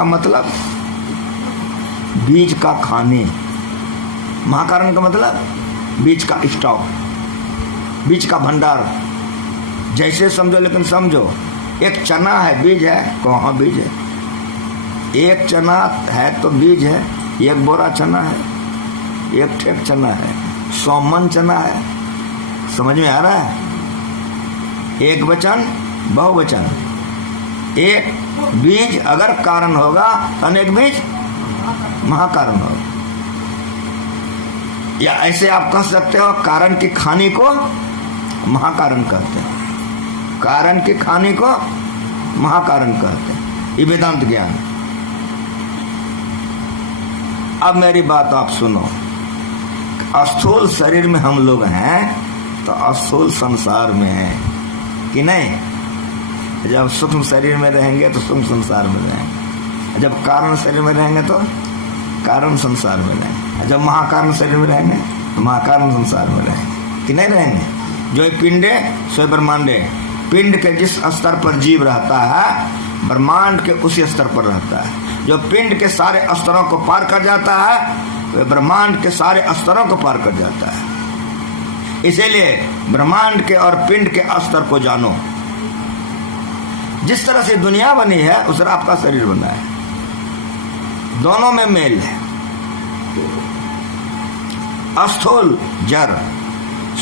का मतलब बीज का खाने, महाकारण का मतलब बीज का स्टॉक, बीज का भंडार। जैसे समझो, लेकिन समझो एक चना है, बीज है, कहाँ बीज है? एक चना है तो बीज है, एक बोरा चना है, एक ठेक चना है, 100 मन चना है। समझ में आ रहा है? एक वचन बहुवचन, एक बीज अगर कारण होगा तो अनेक बीज महाकारण होगा। या ऐसे आप कह सकते हो कारण की खानी को महाकारण कहते हैं, कारण की खानी को महाकारण कहते हैं। ये वेदांत ज्ञान। अब मेरी बात आप सुनो। स्थूल शरीर में हम लोग हैं तो स्थूल संसार में हैं कि नहीं? जब सूक्ष्म शरीर में रहेंगे तो सूक्ष्म संसार में रहेंगे, जब कारण शरीर में रहेंगे तो कारण संसार में रहेंगे, जब महाकारण शरीर में रहेंगे तो महाकारण संसार में रहेंगे कि नहीं रहेंगे? जो पिंडे सो ब्रह्मांडे, पिंड के जिस स्तर पर जीव रहता है ब्रह्मांड के उसी स्तर पर रहता है। जो पिंड के सारे स्तरों को पार कर जाता है वह ब्रह्मांड के सारे स्तरों को पार कर जाता है। इसीलिए ब्रह्मांड के और पिंड के स्तर को जानो। जिस तरह से दुनिया बनी है उस तरह आपका शरीर बना है, दोनों में मेल है। स्थूल जड़,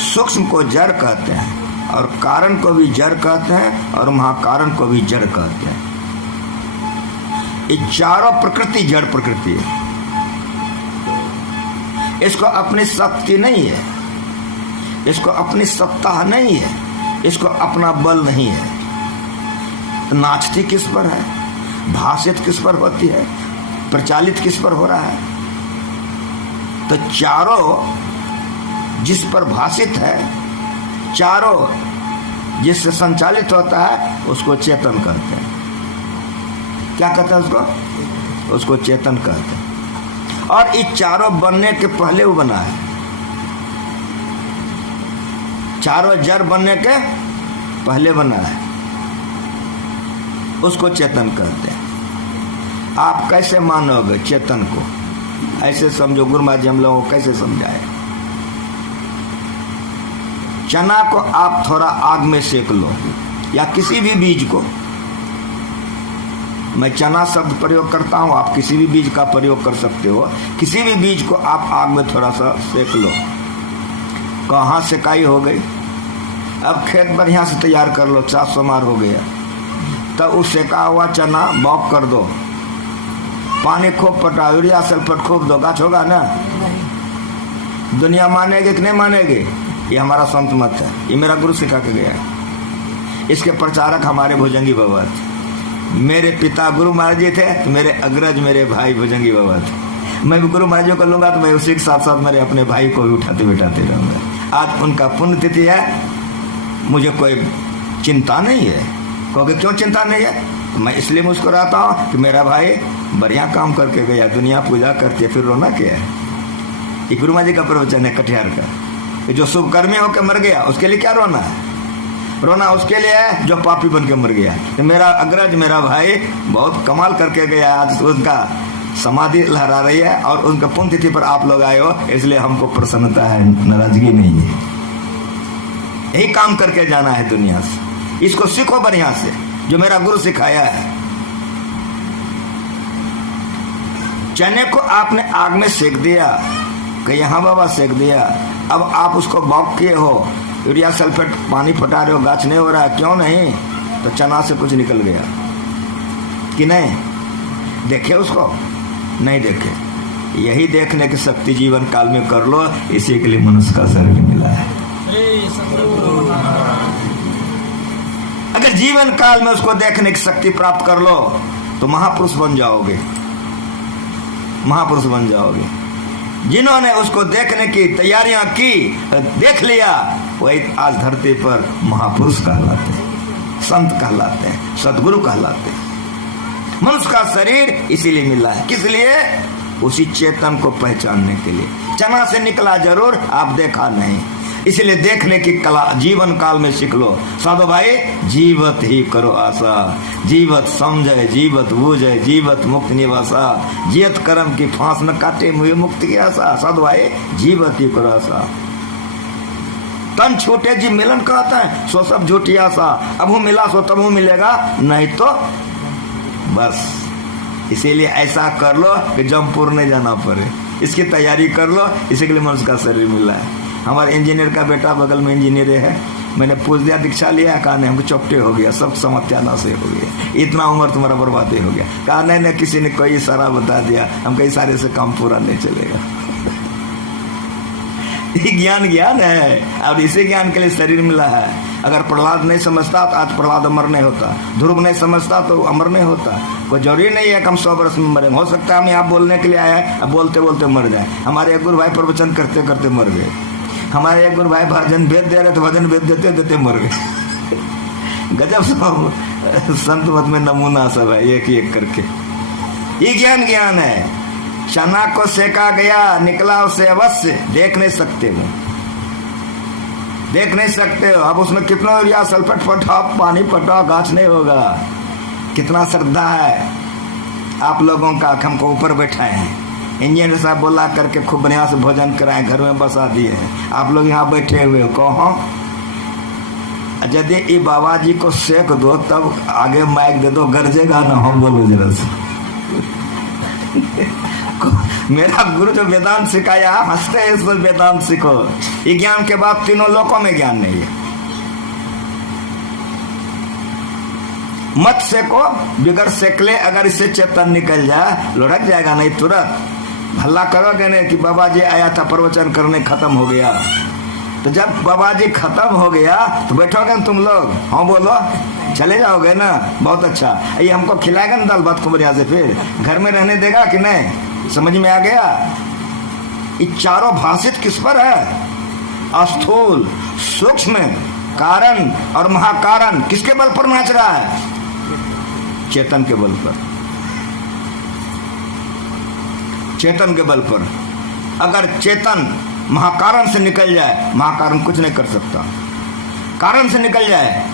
सूक्ष्म को जड़ कहते हैं और कारण को भी जड़ कहते हैं और महाकारण को भी जड़ कहते हैं। ये चारों प्रकृति जड़ प्रकृति है। इसको अपनी शक्ति नहीं है, इसको अपनी सत्ता नहीं है, इसको अपना बल नहीं है। तो नाचती किस पर है, भाषित किस पर होती है, प्रचालित किस पर हो रहा है? तो चारों जिस पर भाषित है, चारों जिससे संचालित होता है उसको चेतन कहते हैं। क्या कहते हैं उसको चेतन कहते हैं। और इस चारों बनने के पहले वो बना है, चारों जड़ बनने के पहले बना है, उसको चेतन कहते हैं। आप कैसे मानोगे चेतन को? ऐसे समझो, गुरु महाराज हम लोगों को कैसे समझाए। चना को आप थोड़ा आग में सेक लो या किसी भी बीज को, मैं चना शब्द प्रयोग करता हूं, आप किसी भी बीज का प्रयोग कर सकते हो। किसी भी बीज को आप आग में थोड़ा सा सेक लो, कहाँ सेकाई हो गई। अब खेत बढ़िया से तैयार कर लो, 400 मार हो गया, तब उस सेका हुआ चना बॉक कर दो, पानी खूब पटाओ, यूरिया सल्फेट खूब दो, गाछ होगा ना? दुनिया मानेगी कि नहीं मानेगी? ये हमारा संत मत है, ये मेरा गुरु सिखा के गया है। इसके प्रचारक हमारे भुजंगी बाबा थे। मेरे पिता गुरु महाराज जी थे तो मेरे अग्रज मेरे भाई भुजंगी बाबा थे। मैं भी गुरु महाराज जी को लूंगा तो मैं उसी के साथ साथ मेरे अपने भाई को भी उठाते बिठाते रहूंगा। आज उनका पुण्यतिथि है, मुझे कोई चिंता नहीं है। क्योंकि क्यों चिंता नहीं है? तो मैं इसलिए मुस्कुराता हूँ कि मेरा भाई बढ़िया काम करके गया, दुनिया पूजा करती है, फिर रोना क्या है? ये गुरु महाराज जी का प्रवचन है कटिहार का। जो शुभ कर्मी होकर मर गया उसके लिए क्या रोना है? रोना उसके लिए है जो पापी बन के मर गया। तो मेरा अग्रज मेरा भाई बहुत कमाल करके गया, आज उनका समाधि लहरा रही है और उनका पुण्यतिथि पर आप लोग आए हो, इसलिए हमको प्रसन्नता है, नाराजगी नहीं है। यही काम करके जाना है दुनिया से। इसको सीखो बढ़िया से, जो मेरा गुरु सिखाया है। चने को आपने आग में सेक दिया कि यहाँ बाबा सेक दिया, अब आप उसको बॉक किए हो, यूरिया सल्फेट पानी फटा रहे हो, गाछ नहीं हो रहा है, क्यों नहीं? तो चना से कुछ निकल गया कि नहीं? देखे उसको? नहीं देखे। यही देखने की शक्ति जीवन काल में कर लो, इसी के लिए मनुष्य का शरीर मिला है। अगर जीवन काल में उसको देखने की शक्ति प्राप्त कर लो तो महापुरुष बन जाओगे, महापुरुष बन जाओगे। जिन्होंने उसको देखने की तैयारियां की, देख लिया, वही आज धरती पर महापुरुष कहलाते हैं, संत कहलाते हैं, सदगुरु कहलाते हैं। मनुष्य का शरीर इसीलिए मिला है, किस लिए? उसी चेतन को पहचानने के लिए। चना से निकला जरूर, आप देखा नहीं। इसलिए देखने की कला जीवन काल में सीख लो। साधो भाई, जीवत ही करो आशा, जीवत समझे, जीवत बूझे, जीवत मुक्त निवासा, जियत कर्म की फांस न काटे, मुझे मुक्ति की आशा। साधो भाई, जीवत ही करो आशा। तन छोटे जी मिलन कहता है, सो सब झूठी आशा। अब वो मिला सो तब वो मिलेगा, नहीं तो बस। इसीलिए ऐसा कर लो कि जमपुर नहीं जाना पड़े, इसकी तैयारी कर लो। इसी के लिए मनुष्य का शरीर मिला है। हमारे इंजीनियर का बेटा बगल में इंजीनियर है, मैंने पूछ दिया दीक्षा लिया, कहा नहीं हमको चौपटे हो गया, सब समस्या से हो गया, इतना उम्र तुम्हारा बर्बादी हो गया। कहा नहीं, किसी ने कोई इशारा बता दिया, हम कई सारे से काम पूरा नहीं चलेगा। ज्ञान ज्ञान है, और इसी ज्ञान के लिए शरीर मिला है। अगर प्रहलाद नहीं समझता तो आज प्रहलाद अमर नहीं होता, ध्रुव नहीं समझता तो अमर नहीं होता। कोई जरूरी नहीं है कि हम 100 वर्ष में मरेंगे, हो सकता है हम यहाँ बोलने के लिए आए हैं, अब बोलते बोलते मर जाए। हमारे एक गुरु भाई प्रवचन करते करते मर गए, हमारे एक गुरु भाई भजन भेद दे रहे तो भजन भेद देते देते मर गए। गजब संत मत में नमूना सब है, एक एक करके। ये ज्ञान है। चना को सेका गया, निकला उसे अवश्य, देख नहीं सकते हो, देख नहीं सकते हो। अब उसमें कितना यूरिया सल्फेट पटाओ, पानी पटाओ, गाछ नहीं होगा। कितना श्रद्धा है आप लोगों का, हमको ऊपर बैठाए हैं। इंजीनियर साहब बोला करके खूब बढ़िया से भोजन कराए, घर में बसा दिए हैं, आप लोग यहाँ बैठे हुए हो। कहो यदि ये बाबा जी को सेक दो तब आगे माइक दे दो, गरजेगा ना, हम बोलो जरा से। मेरा गुरु जो वेदांत सिखाया, हंसते हैं इस वेदांत सीखो। ये ज्ञान के बाद तीनों लोकों में ज्ञान नहीं है। मत सेको, बिगड़ सेकले, अगर इससे चेतन निकल जाए लुढ़क जाएगा, नहीं तुरंत हल्ला करोगे नहीं कि बाबा जी आया था प्रवचन करने, खत्म हो गया। तो जब बाबा जी खत्म हो गया तो बैठोगे ना तुम लोग, हाँ बोलो, चले जाओगे ना, बहुत अच्छा। ये हमको खिलाएगा ना दाल भात कुमरिया से, फिर घर में रहने देगा कि नहीं? समझ में आ गया? ये चारों भाषित किस पर है? स्थूल, सूक्ष्म, कारण और महाकारण किसके बल पर नाच रहा है? चेतन के बल पर, चेतन के बल पर। अगर चेतन महाकारण से निकल जाए, महाकारण कुछ नहीं कर सकता। कारण से निकल जाए,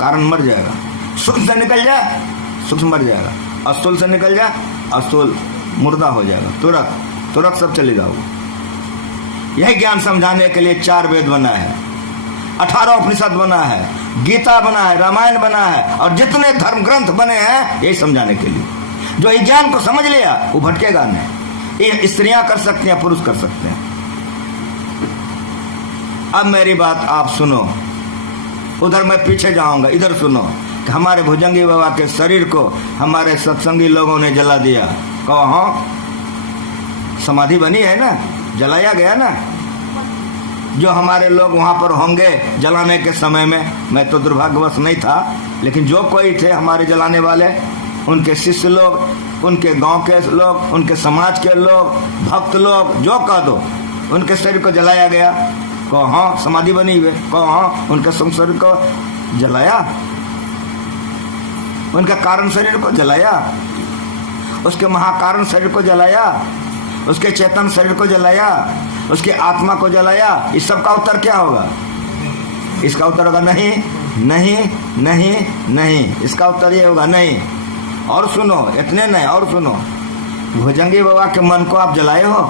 कारण मर जाएगा। सूक्ष्म से निकल जाए, सूक्ष्म मर जाएगा। स्थूल से निकल जाए, स्थूल मुर्दा हो जाएगा। तुरंत सब चले जाओगे। यही ज्ञान समझाने के लिए 4 वेद बना है, 18 उपनिषद बना है, गीता बना है, रामायण बना है, और जितने धर्म ग्रंथ बने हैं यही समझाने के लिए। जो इस ज्ञान को समझ लिया वो भटकेगा नहीं। ये स्त्रियां कर सकती हैं, पुरुष कर सकते हैं। अब मेरी बात आप सुनो, उधर मैं पीछे जाऊंगा, इधर सुनो कि हमारे भुजंगी बाबा के शरीर को हमारे सत्संगी लोगों ने जला दिया। कहो हाँ, समाधि बनी है ना, जलाया गया ना। जो हमारे लोग वहां पर होंगे जलाने के समय में, मैं तो दुर्भाग्यवश नहीं था, लेकिन जो कोई थे हमारे जलाने वाले, उनके शिष्य लोग, उनके गांव के लोग, उनके समाज के लोग, भक्त लोग, जो कह दो, उनके शरीर को जलाया गया। कहो हाँ, समाधि बनी हुई। कहो हाँ, उनके शरीर को जलाया, उनके कारण शरीर को जलाया, उसके महाकारण शरीर को जलाया, उसके चेतन शरीर को जलाया, उसके आत्मा को जलाया। इस सब का उत्तर क्या होगा? इसका उत्तर होगा नहीं, नहीं, नहीं, नहीं। इसका उत्तर ये होगा नहीं। और सुनो, इतने नहीं, और सुनो, भुजंगी बाबा के मन को आप जलाए हो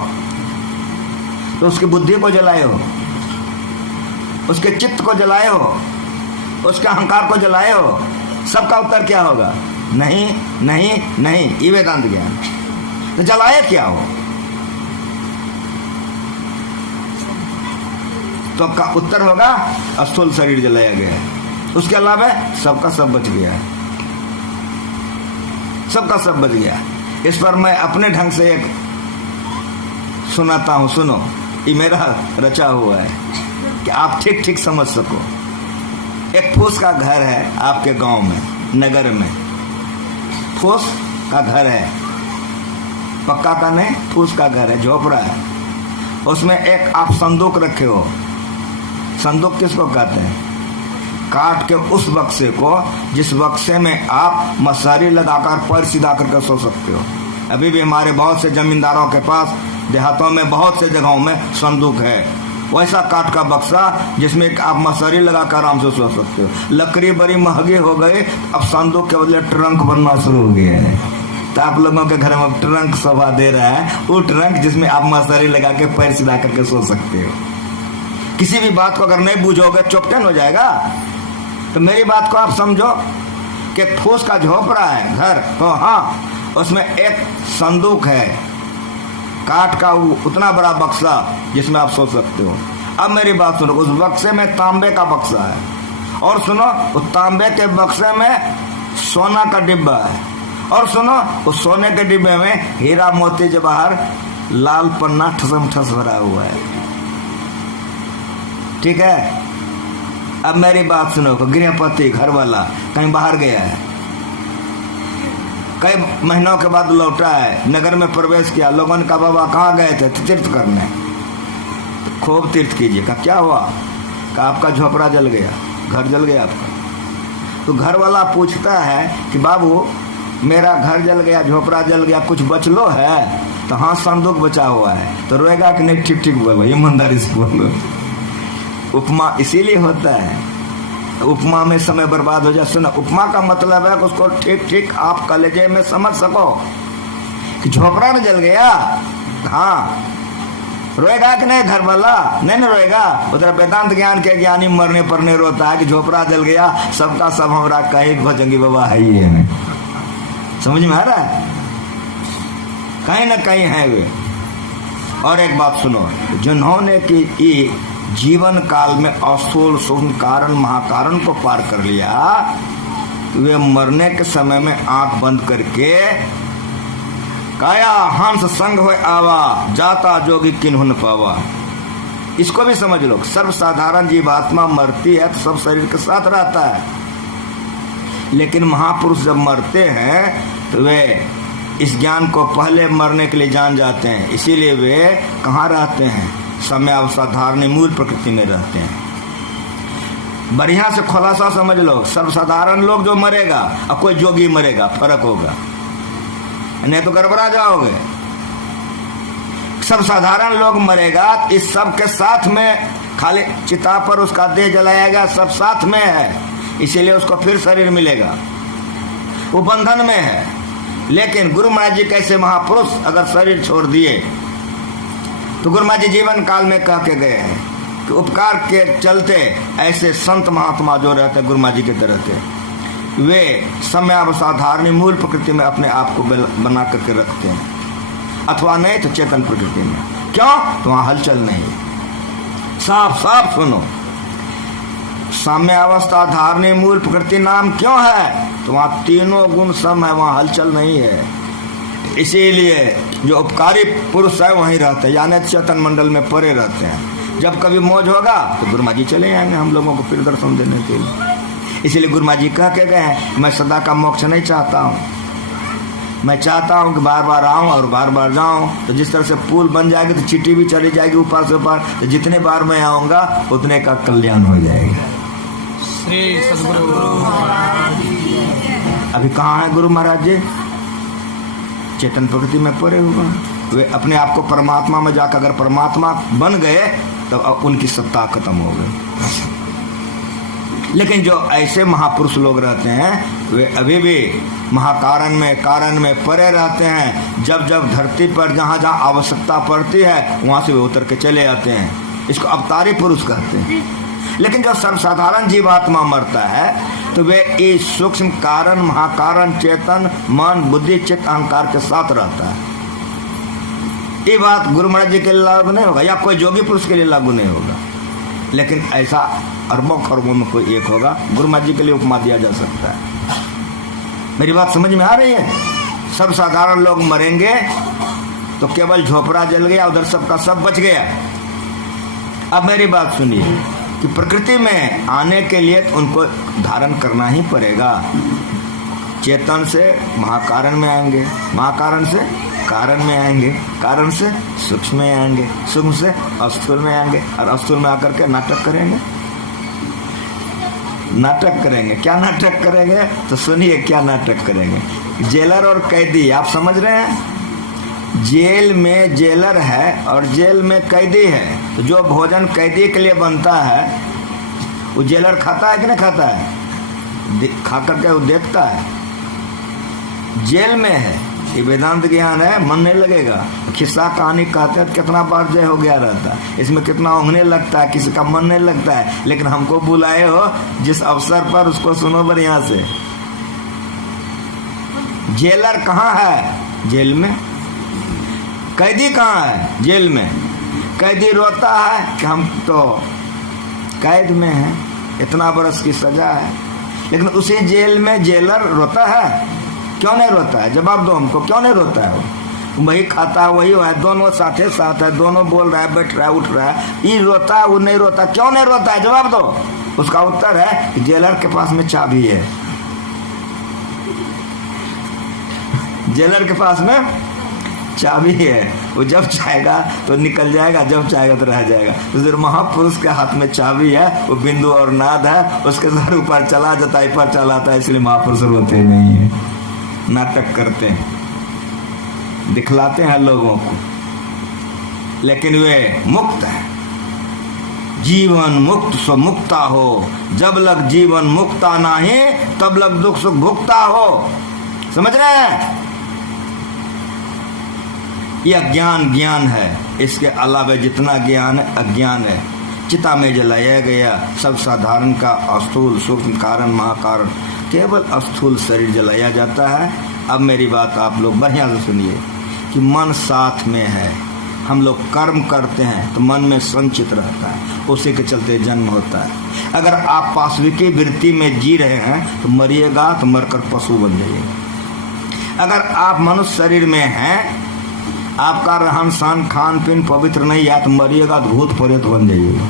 तो उसकी बुद्धि को जलाए हो, उसके चित्त को जलाए हो, उसके अहंकार को जलाए हो। सबका उत्तर क्या होगा? नहीं, नहीं, नहीं। ये वेदांत ज्ञान। तो जलाए क्या हो? तो का उत्तर होगा स्थूल शरीर जलाया गया है। उसके अलावा सबका सब बच गया है, सबका सब बच गया। इस पर मैं अपने ढंग से एक सुनाता हूं, सुनो। ये मेरा रचा हुआ है कि आप ठीक ठीक समझ सको। एक फूस का घर है आपके गांव में, नगर में। फूस का घर है, पक्का का नहीं, फूस का घर है, झोपड़ा है। उसमें एक आप संदूक रखे हो। संदूक किसको कहते हैं? काट के उस बक्से को जिस बक्से में आप मसारी लगाकर पैर सीधा करके सो सकते हो। अभी भी हमारे बहुत से जमींदारों के पास देहातों में बहुत से जगहों में संदूक है। वैसा काठ का बक्सा जिसमें आप मसहरी लगाकर आराम से सो सकते हो। लकड़ी बड़ी महंगी हो गई, अब संदूक के बदले ट्रंक बनना शुरू हो गया है। तो आप लोगों के घर में ट्रंक शोभा दे रहा है, वो ट्रंक जिसमें आप मसहरी लगा के पैर सीधा करके सो सकते हो। किसी भी बात को अगर नहीं बूझोगे चौपटन हो जाएगा। तो मेरी बात को आप समझो कि फूस का झोपड़ा है घर, तो हाँ उसमें एक संदूक है काठ का, उतना बड़ा बक्सा जिसमें आप सो सकते हो। अब मेरी बात सुनो, उस बक्से में तांबे का बक्सा है, और सुनो उस तांबे के बक्से में सोना का डिब्बा है, और सुनो उस सोने के डिब्बे में हीरा मोती जवाहर लाल पन्ना ठसम ठस भरा हुआ है। ठीक है। अब मेरी बात सुनो, गृहपति घर वाला कहीं बाहर गया है, कई महीनों के बाद लौटा है, नगर में प्रवेश किया, लोगों ने कहा बाबा कहाँ गए थे? तीर्थ करने। तो खूब तीर्थ कीजिए। कहा क्या हुआ? कहा आपका झोपड़ा जल गया, घर जल गया आपका। तो घर वाला पूछता है कि बाबू मेरा घर जल गया, झोपड़ा जल गया, कुछ बचलो है? तो हाँ संदूक बचा हुआ है। तो रोएगा कि नहीं? ठीक ठीक बोलो, ईमानदारी से बोलो। उपमा इसीलिए होता है, उपमा में समय बर्बाद हो जाए। सुनो, उपमा का मतलब है कि उसको ठीक ठीक आप कलेजे में समझ सको कि झोपड़ा में जल गया। हाँ रोएगा कि नहीं घर वाला? नहीं रोएगा। उधर वेदांत ज्ञान के ज्ञानी मरने पर नहीं रोता है कि झोपड़ा जल गया, सबका सब हमरा कहीं भजंगी बाबा है ही है। समझ में आ रहा है? कहीं ना कहीं है वे। और एक बात सुनो, जिन्होंने की जीवन काल में अस्थूल सूक्ष्म कारण महाकारण को पार कर लिया, वे मरने के समय में आंख बंद करके काया हंस संग हो आवा, जाता जोगी किन्हु न पावा। इसको भी समझ लो, सर्वसाधारण जीवात्मा मरती है तो सब शरीर के साथ रहता है, लेकिन महापुरुष जब मरते हैं तो वे इस ज्ञान को पहले मरने के लिए जान जाते हैं। इसीलिए वे कहाँ रहते हैं? समय अवस्था धारणी मूल प्रकृति में रहते हैं। बढ़िया से खुलासा समझ लो, सर्वसाधारण लोग जो मरेगा और कोई जोगी मरेगा, फर्क होगा, नहीं तो गड़बड़ा जाओगे। सब साधारण लोग मरेगा, इस सब के साथ में खाली चिता पर उसका देह जलाएगा, सब साथ में है, इसीलिए उसको फिर शरीर मिलेगा, वो बंधन में है। लेकिन गुरु महाराज जी कैसे महापुरुष अगर शरीर छोड़ दिए तो गुरु महाराज जी जीवन काल में कह के गए हैं कि उपकार के चलते ऐसे संत महात्मा जो रहते गुरु महाराज जी के तरह थे, वे समय अवस्था धारणी मूल प्रकृति में अपने आप को बना करके रखते हैं, अथवा नहीं तो चेतन प्रकृति में। क्यों? तो वहां हलचल नहीं। साफ साफ सुनो, साम्य अवस्था धारणी मूल प्रकृति नाम क्यों है? तो वहां तीनों गुण सम है, वहां हलचल नहीं है। इसीलिए जो उपकारी पुरुष है वहीं रहते हैं, यानी चेतन मंडल में परे रहते हैं। जब कभी मौज होगा तो गुरु महाराज जी चले आएंगे हम लोगों को फिर दर्शन देने के लिए। इसीलिए गुरु महाराज जी कह के गए हैं, मैं सदा का मोक्ष नहीं चाहता हूँ, मैं चाहता हूँ कि बार बार आऊँ और बार बार जाऊँ। तो जिस तरह से पुल बन जाएगी तो चिट्ठी भी चली जाएगी ऊपर से ऊपर, तो जितने बार मैं आऊँगा उतने का कल्याण हो जाएगा। श्री सद्गुरु। अभी कहाँ है गुरु महाराज जी? चेतन प्रकृति में पड़े हुए, वे अपने आप को परमात्मा में जाकर अगर परमात्मा बन गए तो उनकी सत्ता खत्म हो गई। लेकिन जो ऐसे महापुरुष लोग रहते हैं वे अभी भी कारण में पड़े रहते हैं। जब जब धरती पर जहाँ जहाँ आवश्यकता पड़ती है वहाँ से वे उतर के चले आते हैं। इसको अवतारी पुरुष कहते हैं। लेकिन जब सर्वसाधारण जीवात्मा मरता है तो वे इस सूक्ष्म कारण महाकारण चेतन मन बुद्धि चित्त अहंकार के साथ रहता है। ये बात गुरु महाराज जी के लिए लागू नहीं होगा या कोई जोगी पुरुष के लिए लागू नहीं होगा, लेकिन ऐसा अरबों खरबों में कोई एक होगा। गुरु महाराज जी के लिए उपमा दिया जा सकता है। मेरी बात समझ में आ रही है? सब साधारण लोग मरेंगे तो केवल झोपड़ा जल गया, उधर सबका सब बच गया। अब मेरी बात सुनिए कि प्रकृति में आने के लिए उनको धारण करना ही पड़ेगा। चेतन से महाकारण में आएंगे, महाकारण से कारण में आएंगे, कारण से सूक्ष्म में आएंगे, सूक्ष्म से अस्थूल में आएंगे और अस्थूल में आकर के नाटक करेंगे। नाटक करेंगे। क्या नाटक करेंगे? तो सुनिए क्या नाटक करेंगे। जेलर और कैदी, आप समझ रहे हैं? जेल में जेलर है और जेल में कैदी है। तो जो भोजन कैदी के लिए बनता है वो जेलर खाता है कि नहीं खाता है? खा करके वो देखता है। जेल में है, ये वेदांत ज्ञान है, मन नहीं लगेगा। किस्सा कहानी कहते हैं कितना बार जय हो गया रहता है, इसमें कितना उंगने लगता है, किसी का मन नहीं लगता है। लेकिन हमको बुलाए हो जिस अवसर पर, उसको सुनो बढ़िया से। जेलर कहाँ है? जेल में। कैदी कहाँ है? जेल में। कैदी रोता है कि हम तो कैद में हैं, इतना बरस की सजा है। लेकिन उसी जेल में जेलर रोता है? क्यों नहीं रोता है? जवाब दो हमको, क्यों नहीं रोता है? वो वही खाता है, वही है, दोनों साथे साथ है, दोनों बोल रहा है, बैठ रहा है, उठ रहा है। ये रोता है, वो नहीं रोता, क्यों नहीं रोता है? जवाब दो। उसका उत्तर है कि जेलर के पास में चाबी है। जेलर के पास में चाबी है, वो जब चाहेगा तो निकल जाएगा, जब चाहेगा तो रह जाएगा। तो जो महापुरुष के हाथ में चाबी है, वो बिंदु और नाद है, उसके सर ऊपर चला जाता है, ऊपर चला आता है। इसलिए महापुरुष रोते नहीं है, नाटक करते हैं, दिखलाते हैं लोगों को, लेकिन वे मुक्त है। जीवन मुक्त सो मुक्ता हो, जब लग जीवन मुक्ता नहीं, तब लग दुख सुख भुगता हो। समझ रहे हैं? यह ज्ञान ज्ञान है, इसके अलावा जितना ज्ञान है अज्ञान है। चिता में जलाया गया सब साधारण का स्थूल सूक्ष्म कारण महाकारण, केवल स्थूल शरीर जलाया जाता है। अब मेरी बात आप लोग बढ़िया से सुनिए कि मन साथ में है। हम लोग कर्म करते हैं तो मन में संचित रहता है, उसी के चलते जन्म होता है। अगर आप पाशविकी वृत्ति में जी रहे हैं तो मरिएगा, तो मरकर पशु बन जाइएगा। अगर आप मनुष्य शरीर में हैं, आपका रहन सहन खान पीन पवित्र नहीं है, तो मरिएगा तो भूत प्रेत बन जाइएगा।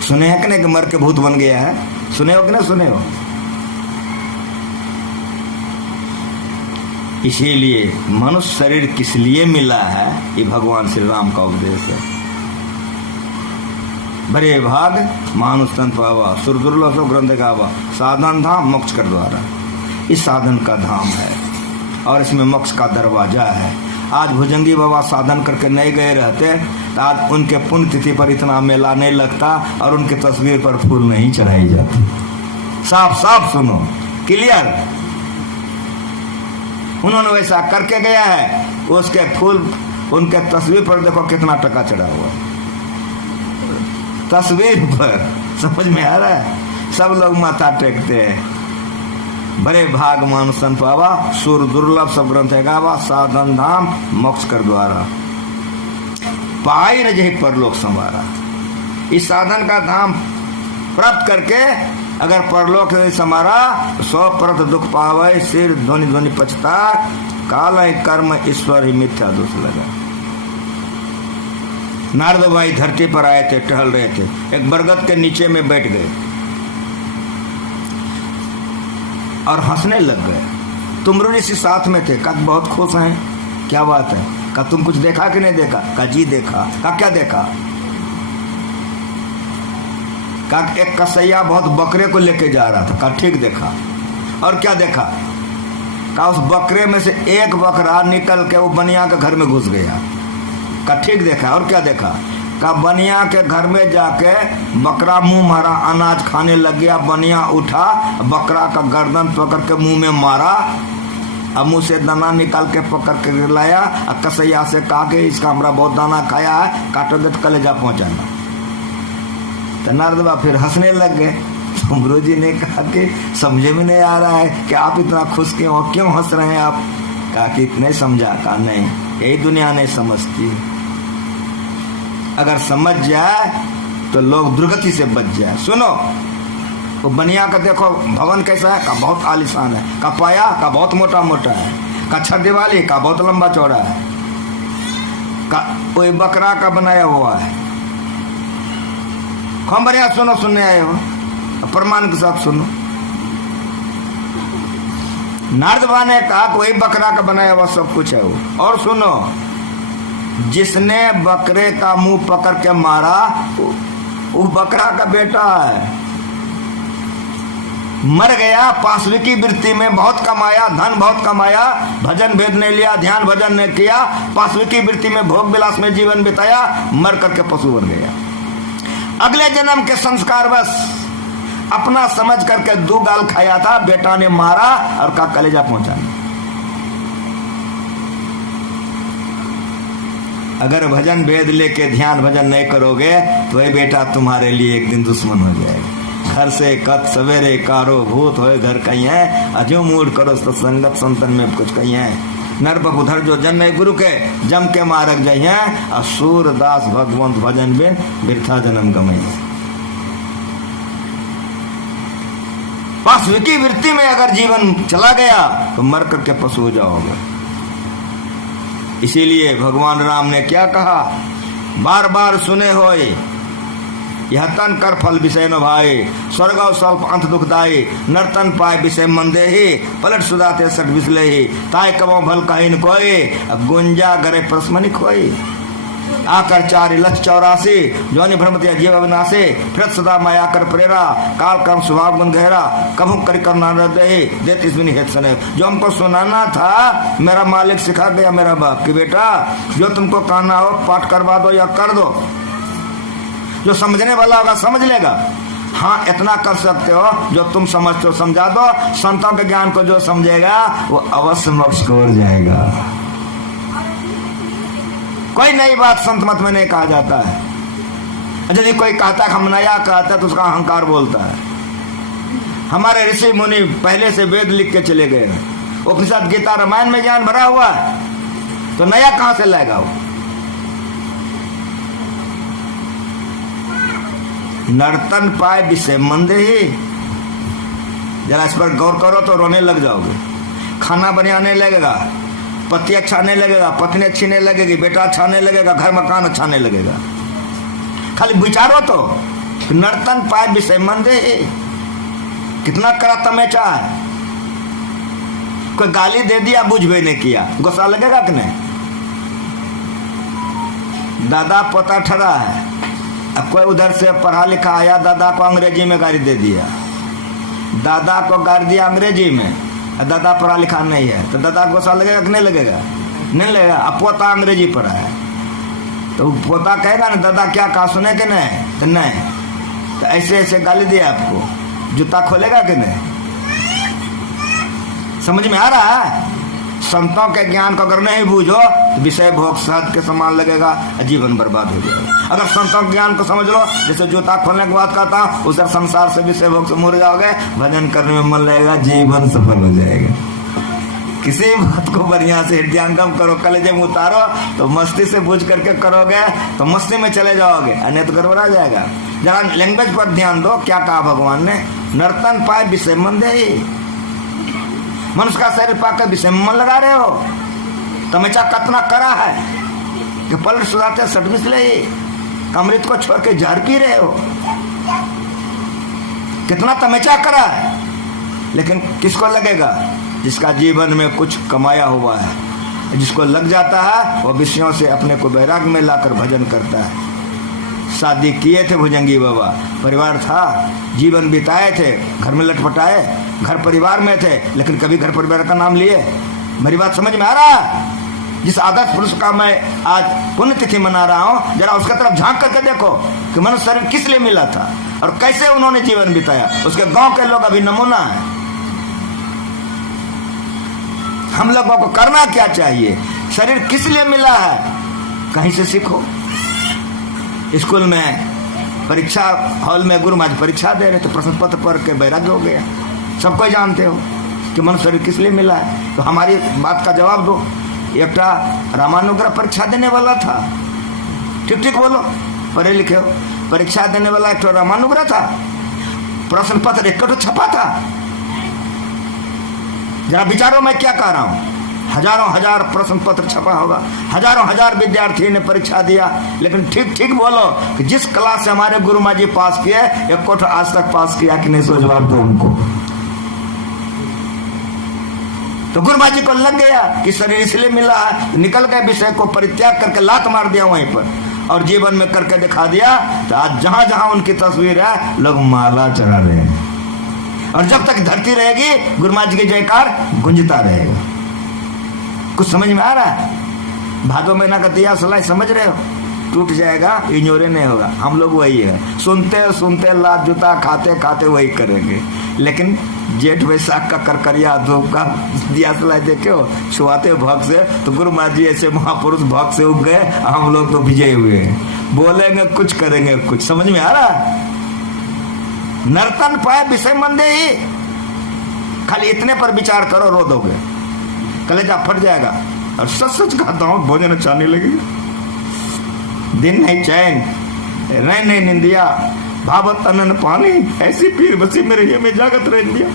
सुने हैं कि नहीं कि मर के भूत बन गया है? सुने हो कि नहीं सुने हो? इसीलिए मनुष्य शरीर किस लिए मिला है, ये भगवान श्री राम का उपदेश है। भरे भाग मानुष तन पावा, सुर दुर्लभ ग्रंथ गावा, साधन धाम मोक्ष कर द्वारा। इस साधन का धाम है और इसमें मोक्ष का दरवाजा है। आज भुजंगी बाबा साधन करके नहीं गए रहते तो आज उनके पुण्य तिथि पर इतना मेला नहीं लगता और उनकी तस्वीर पर फूल नहीं चढ़ाई जाती। साफ साफ सुनो, क्लियर। उन्होंने वैसा करके गया है, उसके फूल उनके तस्वीर पर देखो कितना टका चढ़ा हुआ तस्वीर पर। समझ में आ रहा है? सब लोग माथा टेकते हैं। बड़े भाग मानुष तन पावा, सुर दुर्लभ सब ग्रंथ गावा, साधन धाम मोक्ष कर द्वारा, पाई न जही परलोक संवारा। इस साधन का धाम प्राप्त करके अगर परलोक से समारा, 100 परत दुख पावे, सिर ध्वनि ध्वनि पछता, काल कर्म ईश्वर ही मिथ्या दोष लगा। नारद भाई धरती पर आए थे, टहल रहे थे, एक बरगद के नीचे में बैठ गए और हंसने लग गए। तुमरो ऋषि साथ में थे, कहा बहुत खुश हैं, क्या बात है? कहा तुम कुछ देखा कि नहीं देखा? कहा जी देखा। कहा क्या देखा? कहा एक कसैया बहुत बकरे को लेके जा रहा था। कहा ठीक देखा। और क्या देखा? कहा उस बकरे में से एक बकरा निकल के वो बनिया के घर में घुस गया। कहा ठीक देखा। और क्या देखा? कहा बनिया के घर में जाके बकरा मुंह मारा, अनाज खाने लग गया। बनिया उठा, बकरा का गर्दन पकड़ के मुंह में मारा, अब मुंह से दाना निकाल के पकड़ के लाया। कसैया से कहा कि इसका हमरा बहुत दाना खाया है, काटोगे तो कलेजा पहुंचाना। तो नारद बाबा फिर हंसने लग गए। गुरु जी ने कहा कि समझे में नहीं आ रहा है कि आप इतना खुश क्यों हो, क्यों हंस रहे हैं आप? कहा कि नहीं समझा। कहा नहीं, यही दुनिया नहीं समझती। अगर समझ जाए तो लोग दुर्गति से बच जाए। सुनो, वो बनिया का देखो भवन कैसा है? का बहुत आलीशान है। का पाया? का बहुत मोटा मोटा है। का छत दिवाली? का बहुत लंबा चौड़ा है। का कोई बकरा का बनाया हुआ है। खूब बढ़िया सुनो, सुनने आए हो, प्रमाण के साथ सुनो। नारद बाबा ने कहा कोई बकरा का बनाया हुआ सब कुछ है वो। और सुनो, जिसने बकरे का मुंह पकड़ के मारा वो बकरा का बेटा है। मर गया पाशविकी वृत्ति में, बहुत कमाया, धन बहुत कमाया, भजन भेद नहीं लिया, ध्यान भजन नहीं किया, पाशविकी वृत्ति में भोग विलास में जीवन बिताया, मर करके पशु बन गया। अगले जन्म के संस्कार बस अपना समझ करके 2 गाल खाया था, बेटा ने मारा और का कलेजा पहुंचा। अगर भजन भेद लेके ध्यान भजन नहीं करोगे तो ये बेटा तुम्हारे लिए एक दिन दुश्मन हो जाएगा। घर से कत सवेरे कारो भूत होए घर कहीं है, अजो मूड करो सत्संगत संतन में कुछ कहीं है। नर बबुधर जो जन नहीं गुरु के जम के मारक जई है, असुर दास भगवंत भजन बिन बिरथा जन्म गमई। पाशविकी वृत्ति में अगर जीवन चला गया तो मर करके पशु हो जाओगे। इसीलिए भगवान राम ने क्या कहा, बार बार सुने होए यह तन कर फल विषय न भाई, स्वर्ग स्वल्प अंत दुखदाई, नर्तन पाए विषय मंदे ही, पलट सुदाते सट विसले ही, ताय कबो भल कहीं कोई, गुंजा गरे प्रस्मनि खोई। आकर 4 लक्ष 84 जोनि भ्रमति जीव अविनाशी, फिरत सदा माया कर प्रेरा, काल कर्म स्वभाव गुण गहरा, कभू कर करना दे देत इसमें हेत सने। जो हमको सुनाना था मेरा मालिक सिखा गया, मेरा बाप कि बेटा जो तुमको कहना हो पाठ करवा दो या कर दो, जो समझने वाला होगा समझ लेगा। हाँ इतना कर सकते हो, जो तुम समझते हो समझा दो। संतों के ज्ञान को जो समझेगा वो अवश्य मोक्ष को ओर जाएगा। कोई नई बात संत मत में नहीं कहा जाता है। यदि कोई कहता है हम नया कहता है तो उसका अहंकार बोलता है। हमारे ऋषि मुनि पहले से वेद लिख के चले गए, उपनिषद गीता रामायण में ज्ञान भरा हुआ है, तो नया कहां से लाएगा वो। नर्तन पाए विषय मंदे ही, जरा इस पर गौर करो तो रोने लग जाओगे। खाना बनाने लगेगा, पति अच्छा नहीं लगेगा, पत्नी अच्छी नहीं लगेगी, बेटा अच्छा नहीं लगेगा, घर मकान अच्छा नहीं लगेगा। खाली विचारो तो नर्तन पाए विषय मंदे ही, कितना कड़ा तमेचा है। कोई गाली दे दिया बुझबे नहीं किया, गुस्सा लगेगा कि नहीं। दादा पोता ठहरा है, अब कोई उधर से पढ़ा लिखा आया, दादा को अंग्रेजी में गाली दे दिया, दादा को गाली दिया अंग्रेजी में, दादा पढ़ा लिखा नहीं है तो दादा को गुस्सा लगेगा कि नहीं लगेगा। नहीं लगेगा। अब पोता अंग्रेजी पढ़ा है तो पोता कहेगा ना दादा क्या कहा, सुने कि नहीं, तो नहीं। तो ऐसे ऐसे गाली दिया आपको, जूता खोलेगा कि नहीं। समझ में आ रहा है। संतों के ज्ञान को अगर नहीं बूझो तो विषय भोग शहद के समान लगेगा, जीवन बर्बाद हो जाएगा। अगर संतों के ज्ञान को समझ लो, जैसे जूता खोलने के बाद कहता हूँ, उधर संसार से विषय भोग से मुड़ जाओगे, भजन करने में मन लगेगा, जीवन सफल हो जाएगा। किसी बात को बढ़िया से हृदयंगम करो, कलेजे में उतारो, तो मस्ती से बूझ करके करोगे तो मस्ती में चले जाओगे, अन्य तो गड़बड़ा जाएगा। जरा लैंग्वेज पर ध्यान दो, क्या कहा भगवान ने, नर्तन पाए विषय मंदे ही। मनुष्य का शरीर पाकर विषय में मन लगा रहे हो, तमेचा कतना करा है कि पलट सुधाते सट बिसले ही, अमृत को छोड़ के जहर पी रहे हो, कितना तमेचा करा है। लेकिन किसको लगेगा, जिसका जीवन में कुछ कमाया हुआ है, जिसको लग जाता है वो विषयों से अपने को वैराग्य में लाकर भजन करता है। शादी किए थे भुजंगी बाबा, परिवार था, जीवन बिताए थे, घर में लटपटाए, घर परिवार में थे, लेकिन कभी घर परिवार का नाम लिए। मेरी बात समझ में आ रहा है। जिस आदर्श पुरुष का मैं आज पुण्यतिथि मना रहा हूं, जरा उसका तरफ झांक करके देखो कि मनुष्य शरीर किस लिए मिला था और कैसे उन्होंने जीवन बिताया। उसके गांव के लोग अभी नमूना है। हम लोगों को करना क्या चाहिए, शरीर किस लिए मिला है, कहीं से सीखो। स्कूल में परीक्षा हॉल में गुरु महाराज परीक्षा दे रहे थे, प्रश्न पत्र पढ़ के वैराग्य हो गया। सबको जानते हो कि मनुष्य शरीर किस लिए मिला है, तो हमारी बात का जवाब दो। एक रामानुग्रह परीक्षा देने वाला था, ठीक ठीक बोलो, पढ़े लिखे हो, परीक्षा देने वाला एक रामानुग्रह था, प्रश्न पत्र एक छपा था। जरा विचारो मैं क्या कह रहा हूं, हजारों हजार प्रश्न पत्र छपा होगा, हजारों हजार विद्यार्थी ने परीक्षा दिया, लेकिन ठीक ठीक बोलो कि जिस क्लास से हमारे गुरु माँ जी पास किए, एक कोठ आज तक पास किया कि नहीं, सो जवाब दो उनको। तो गुरु माँ जी को लग गया कि शरीर इसलिए मिला है, निकल गए विषय को परित्याग करके लात मार दिया वहीं पर और जीवन में करके दिखा दिया। तो आज जहां जहां उनकी तस्वीर है लोग माला चढ़ा रहे हैं। और जब तक धरती रहेगी गुरु महाराज जी की जयकार गूंजता रहेगा। कुछ समझ में आ रहा है? भादो महीना का दिया सलाई समझ रहे हो? टूट जाएगा, इग्नोरे नहीं होगा। हम लोग वही है, सुनते सुनते लात जूता खाते खाते वही करेंगे। लेकिन जेठ वैशाख का करकरिया धूप का दिया सलाई देखे हो, छुआते भक्त से, तो गुरु महाराज जी ऐसे महापुरुष भक्त से उग गए, हम लोग तो विजय हुए हैं। बोलेंगे कुछ, करेंगे कुछ। समझ में आ रहा है? नर्तन पाए विषय मंदे ही, खाली इतने पर विचार करो, रो दोगे, कलेजा फट जाएगा। और सच सच कहता हूं, भोजन चाहने लगेगा। दिन नहीं चैन, रह नहीं निंदिया, भावत अनन पानी, ऐसी पीर बसी मेरे ये में जागत रह दिया।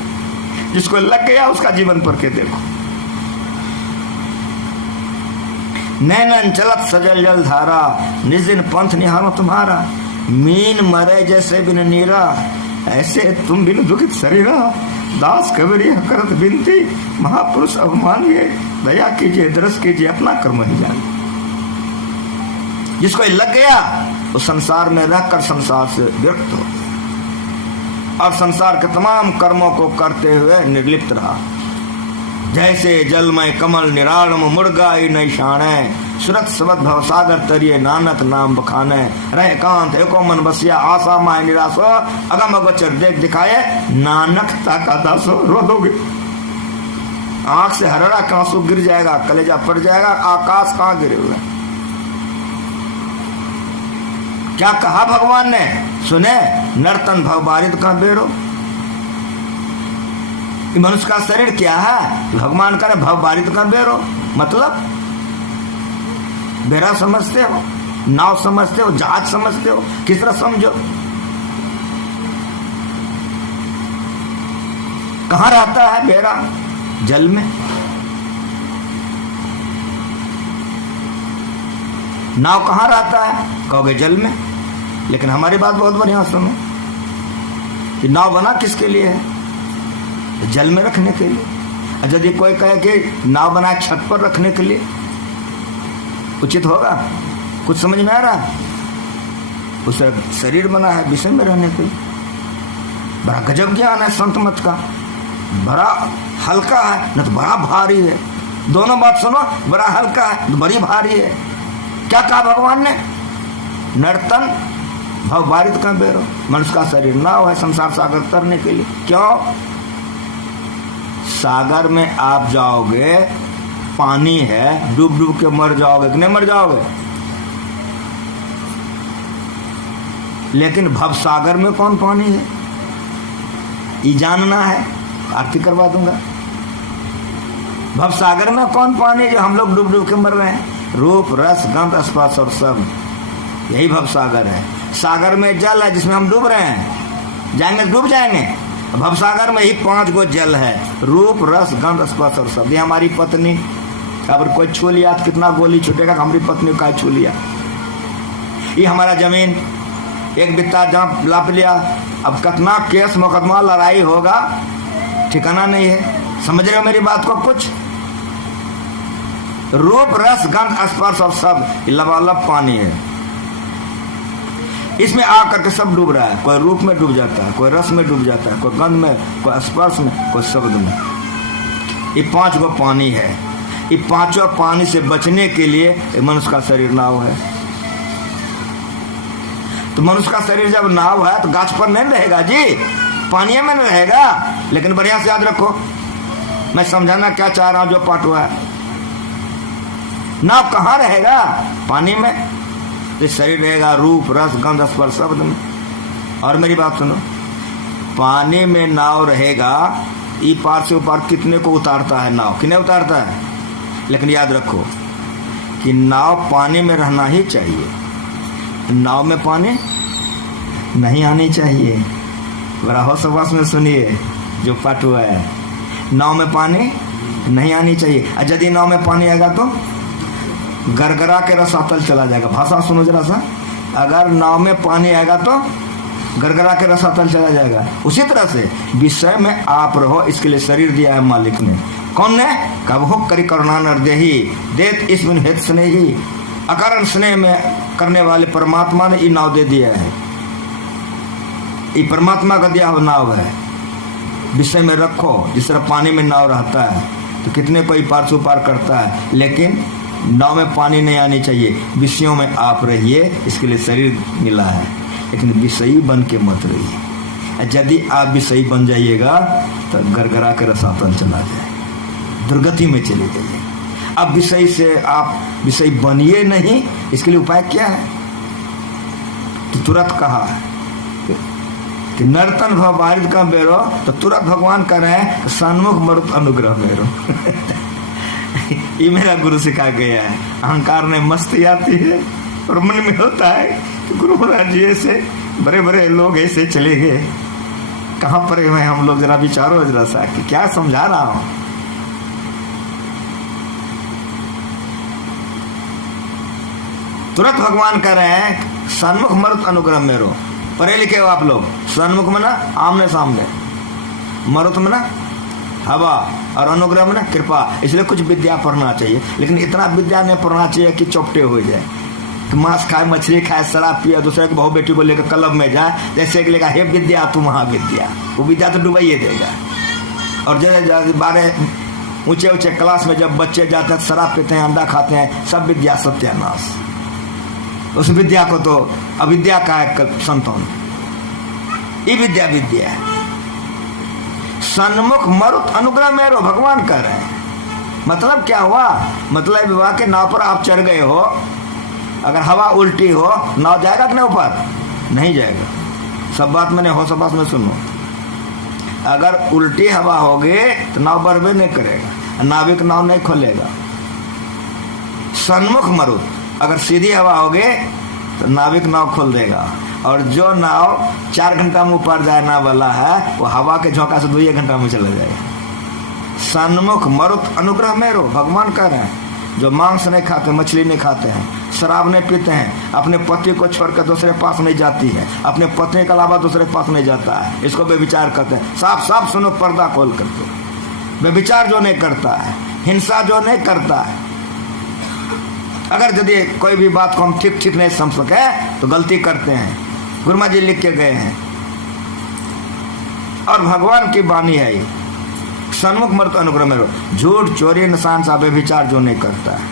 जिसको लग गया उसका जीवन पर के देखो। नैनन चलत सजल जल धारा, निज दिन पंथ निहारो तुम्हारा। मीन मरे जैसे बिन नीरा, ऐसे तुम बिन दुखित शरीरा। दास कबीर करत बिनती, महापुरुष अवमानिए। दया कीजिए, दरस कीजिए, अपना कर्म ही जाने। जिसको लग गया वो संसार में रहकर संसार से विरक्त हो और संसार के तमाम कर्मों को करते हुए निर्लिप्त रहा। जैसे जलमय कमल निरालम, मुर्गाई नहीं शाणे। सुरत सबत भवसागर तरिए, नानक नाम बखाने। रहे कांत एको मन बसिया, आशा माय निराशो। अगम अगोचर देख दिखाए, नानक ताका दासो। रो दोगे, आंख से हरड़ा का आंसू गिर जाएगा, कलेजा फट जाएगा। आकाश कहां गिरे हुए? क्या कहा भगवान ने? सुने, नर्तन भव बारिद का बेरो। मनुष्य का शरीर क्या है? भगवान का भव बारिद का बेरो, मतलब बेरा समझते हो, नाव समझते हो, जहाज समझते हो? किस तरह समझो? कहां रहता है बेरा? जल में। नाव कहां रहता है? कहोगे जल में। लेकिन हमारी बात बहुत बढ़िया सुनो कि नाव बना किसके लिए है? जल में रखने के लिए। यदि कोई कहे कि नाव बना छत पर रखने के लिए, उचित होगा? कुछ समझ में आ रहा है? उस शरीर बना है विषय में रहने के लिए। बड़ा गजब ज्ञान है संत मत का। बड़ा हल्का है न तो बड़ा भारी है। दोनों बात सुनो, बड़ा हल्का है, बड़ी भारी है। क्या कहा भगवान ने? नर्तन भव बारिद का बेरो। मनुष्य का शरीर नाव है संसार सागर तरने के लिए। क्यों? सागर में आप जाओगे, पानी है, डूब डूब के मर जाओगे कि नहीं मर जाओगे? लेकिन भव सागर में कौन पानी है ये जानना है। आरती करवा दूंगा। भव सागर में कौन पानी है जो हम लोग डूब डूब के मर रहे हैं? रूप रस गंध स्पर्श और सब, यही भव सागर है। सागर में जल है जिसमें हम डूब रहे हैं, जाएंगे डूब जाएंगे। भव सागर में ही 5 गो जल है, रूप रस गंध स्पर्श और सब। ये हमारी पत्नी, अगर कोई छू लिया तो कितना गोली छूटेगा? हमारी पत्नी का छू लिया। ये हमारा जमीन, एक बित्ता जहाँ लाप लिया, अब कितना केस मुकदमा लड़ाई होगा ठिकाना नहीं है। समझ रहे हो मेरी बात को? कुछ रूप रस गंध स्पर्श और सब लबालब पानी है। इसमें आकर के सब डूब रहा है। कोई रूप में डूब जाता है, कोई रस में डूब जाता है, कोई गंध में, कोई स्पर्श में, कोई शब्द में। ये 5 गो पानी है। ये 5 पानी से बचने के लिए मनुष्य का शरीर नाव है। तो मनुष्य का शरीर जब नाव है तो गाछ पर नहीं रहेगा जी, पानी में नहीं रहेगा। लेकिन बढ़िया से याद रखो, मैं समझाना क्या चाह रहा हूं। जो पाठ हुआ है, नाव कहां रहेगा? पानी में। तो शरीर रहेगा रूप रस गंध स्पर्श शब्द में। और मेरी बात सुनो, पानी में नाव रहेगा, ई पार से ऊपर कितने को उतारता है नाव? कितने उतारता है? लेकिन याद रखो कि नाव पानी में रहना ही चाहिए। नाव में पानी नहीं आनी चाहिए। ग्राहो सवास में सुनिए जो पाठ हुआ है, नाव में पानी नहीं आनी चाहिए। और यदि नाव में पानी आएगा तो गरगरा के रसातल चला जाएगा। भाषा सुनो जरा सा, अगर नाव में पानी आएगा तो गरगरा के रसातल चला जाएगा। उसी तरह से विषय में आप रहो, इसके लिए शरीर दिया है मालिक ने। कौन ने? कब हो करी करुणा नरदेही, देत इसमें हित स्नेही। अकारण स्नेह में करने वाले परमात्मा ने ये नाव दे दिया है। ये परमात्मा का दिया हुआ नाव है। विषय में रखो। जिस तरह पानी में नाव रहता है तो कितने कोई पार से पार करता है, लेकिन नाव में पानी नहीं आनी चाहिए। विषयों में आप रहिए, इसके लिए शरीर मिला है, लेकिन विषयी बन के मत रहिए। यदि आप विषयी बन जाइएगा तो गरगरा के रसातल चला जाए, दुर्गति में चले जाइए। अब विषय से आप विषय बनिए नहीं, इसके लिए उपाय क्या है? तो तुरंत कहा कि नर्तन भवारित का बेरो, तो तुरंत भगवान कह रहे हैं सन्मुख मरुत अनुग्रह मेरो। ये मेरा गुरु सिखा गया है। अहंकार में मस्ती आती है और मन में होता है कि गुरु महाराज जी ऐसे बड़े बड़े लोग ऐसे चले गए, कहाँ पर हैं हम लोग? जरा विचारो जरा सा कि क्या समझा रहा हूं। तुरंत भगवान कह रहे हैं सन्मुख मरुत अनुग्रह मेरो। पढ़े लिखे हो आप लोग? सन्मुख में ना आमने सामने, मरुत में ना हवा, और अनुग्रह में ना कृपा। इसलिए कुछ विद्या पढ़ना चाहिए, लेकिन इतना विद्या नहीं पढ़ना चाहिए कि चौपटे हो जाए, कि मांस खाए, मछली खाए, शराब पिए, दूसरे की बहू बेटी को लेकर क्लब में जाए, जैसे कि लेगा हे विद्या तू महाविद्या, वो विद्या तो डुबाइए देगा। और जैसे 12 ऊंचे ऊंचे क्लास में जब बच्चे जाते हैं, शराब पीते हैं, अंडा खाते हैं, सब विद्या सत्यानाश। उस विद्या को तो अविद्या का है संतान। ये विद्या विद्या है। सन्मुख मरुत अनुग्रह मेरो, भगवान कह रहे हैं। मतलब क्या हुआ? मतलब विवाह के नाव पर आप चढ़ गए हो, अगर हवा उल्टी हो, नाव जाएगा कि नहीं ऊपर? नहीं जाएगा। सब बात मैंने हो, सब बात में सुनो। अगर उल्टी हवा होगी तो नाव बरबे नहीं करेगा, नाविक नाव नहीं खोलेगा। सन्मुख मरुत, अगर सीधी हवा होगी तो नाविक नाव खोल देगा, और जो नाव 4 घंटा में ऊपर जाने वाला है वो हवा के झोंका से 2 घंटा में चला जाएगा। सन्मुख मरुत अनुग्रह मेरो, भगवान कह रहे हैं। जो मांस नहीं खाते, मछली नहीं खाते हैं, शराब नहीं पीते हैं, अपने पति को छोड़कर दूसरे पास नहीं जाती है, अपने पत्नी के अलावा दूसरे पास नहीं जाता है, इसको व्यभिचार कहते हैं। साफ साफ सुनो, पर्दा खोल करके। व्यभिचार जो नहीं करता है, हिंसा जो नहीं करता है। अगर यदि कोई भी बात को हम ठीक ठीक नहीं समझ सके तो गलती करते हैं। गुरुमा जी लिख के गए हैं, और भगवान की वाणी है ये, सन्मुख मरुत अनुग्रह मेरो। झूठ, चोरी, निशान सा व्यभिचार जो नहीं करता है,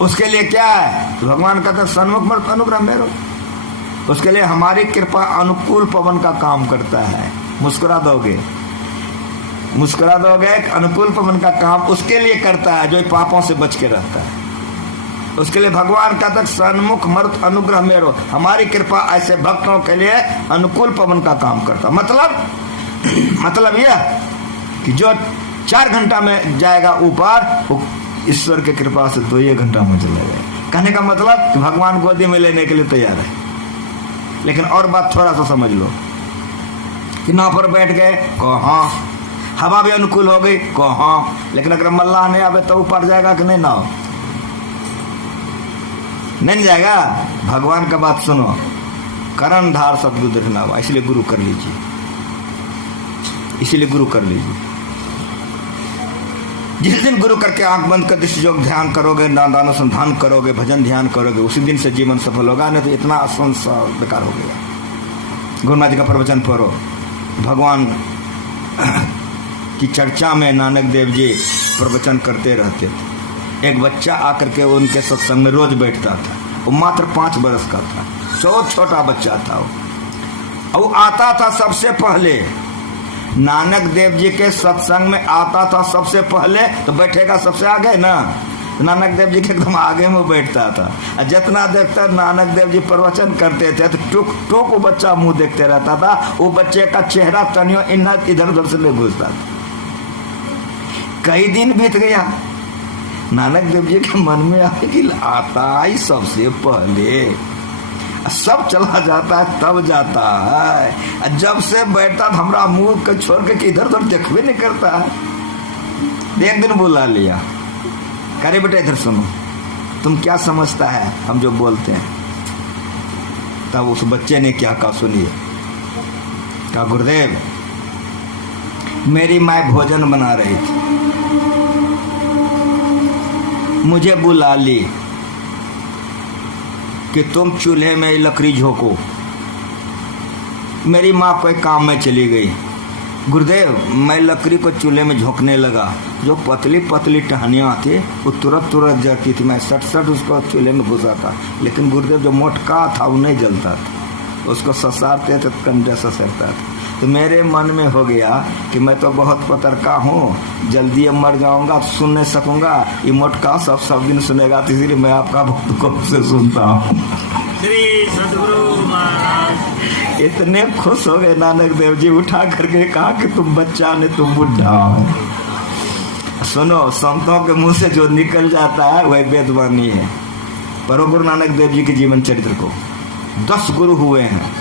उसके लिए क्या है? तो भगवान कहते हैं सन्मुख मरुत अनुग्रह मेरो। उसके लिए हमारी कृपा अनुकूल पवन का काम करता है। मुस्कुरा दोगे, मुस्कुरा दोगे, अनुकूल पवन का काम उसके लिए करता है जो पापों से बच के रहता है। उसके लिए भगवान कहते सन्मुख मरुत अनुग्रह मेरो। हमारी कृपा ऐसे भक्तों के लिए अनुकूल पवन का काम करता। मतलब यह कि जो 4 घंटा में जाएगा ऊपर, वो ईश्वर की कृपा से 2 घंटा में चला जाएगा। कहने का मतलब कि भगवान गोदी में लेने के लिए तैयार है। लेकिन और बात थोड़ा सा समझ लो कि नाव पर बैठ गए, हाँ, हवा भी अनुकूल हो गई, हाँ, लेकिन अगर मल्लाह नहीं आवे तो ऊपर जाएगा कि नहीं? नाव नहीं जाएगा। भगवान का बात सुनो, करण धार सदगुरु देखना हुआ, इसलिए गुरु कर लीजिए, इसीलिए गुरु कर लीजिए। जिस दिन गुरु करके आंख बंद कर दृष्टि योग ध्यान करोगे, दानुसंधान करोगे, भजन ध्यान करोगे, उसी दिन से जीवन सफल होगा। नहीं तो इतना आसान सा बेकार हो गया। गुरु महाराज जी का प्रवचन पढ़ो, भगवान की चर्चा में नानक देव जी प्रवचन करते रहते थे। एक बच्चा आकर के उनके सत्संग में रोज बैठता था। वो मात्र 5 बरस का था, छोटा बच्चा था वो आता था सबसे पहले नानक देव जी के सत्संग में, आता था सबसे पहले, तो बैठेगा सबसे आगे ना। नानक देव जी के एकदम आगे में बैठता था। जितना देखता नानक देव जी प्रवचन करते थे तो टुक टुक वो बच्चा मुंह देखते रहता था। वो बच्चे का चेहरा तनियो इधर उधर से नहीं घुसता था। कई दिन बीत गया, नानक देव जी के मन में आया कि आता ही सबसे पहले, सब चला जाता है तब जाता है। जब से बैठता था हमारा मुंह को छोड़ के इधर उधर देखबे नहीं करता। एक दिन बुला लिया, करे बेटा इधर सुनो, तुम क्या समझता है हम जो बोलते हैं? तब उस बच्चे ने क्या कहा सुनिए। कहा गुरुदेव, मेरी माँ भोजन बना रही थी, मुझे बुला ली कि तुम चूल्हे में लकड़ी झोंको। मेरी माँ कोई काम में चली गई, गुरुदेव मैं लकड़ी को चूल्हे में झोंकने लगा, जो पतली पतली टहनियाँ थी वो तुरंत तुरंत जलती थी, मैं सट सट उसको चूल्हे में घुसा था, लेकिन गुरुदेव जो मोटका था वो नहीं जलता था, उसको ससारते तो कंडा ससरता था। तो मेरे मन में हो गया कि मैं तो बहुत पतरका हूँ, जल्दी मर जाऊंगा, सुन नहीं सकूंगा, ये मोटका सब दिन सुनेगा, तो इसलिए मैं आपका बहुत कौन से सुनता हूँ। श्री सदगुरु महाराज इतने खुश हो गए नानक देव जी, उठा करके कहा कि तुम बच्चा नहीं तुम बुढ़ा हो। सुनो, संतों के मुंह से जो निकल जाता है वह वेदवाणी है। परो गुरु नानक देव जी के जीवन चरित्र को 10 गुरु हुए हैं।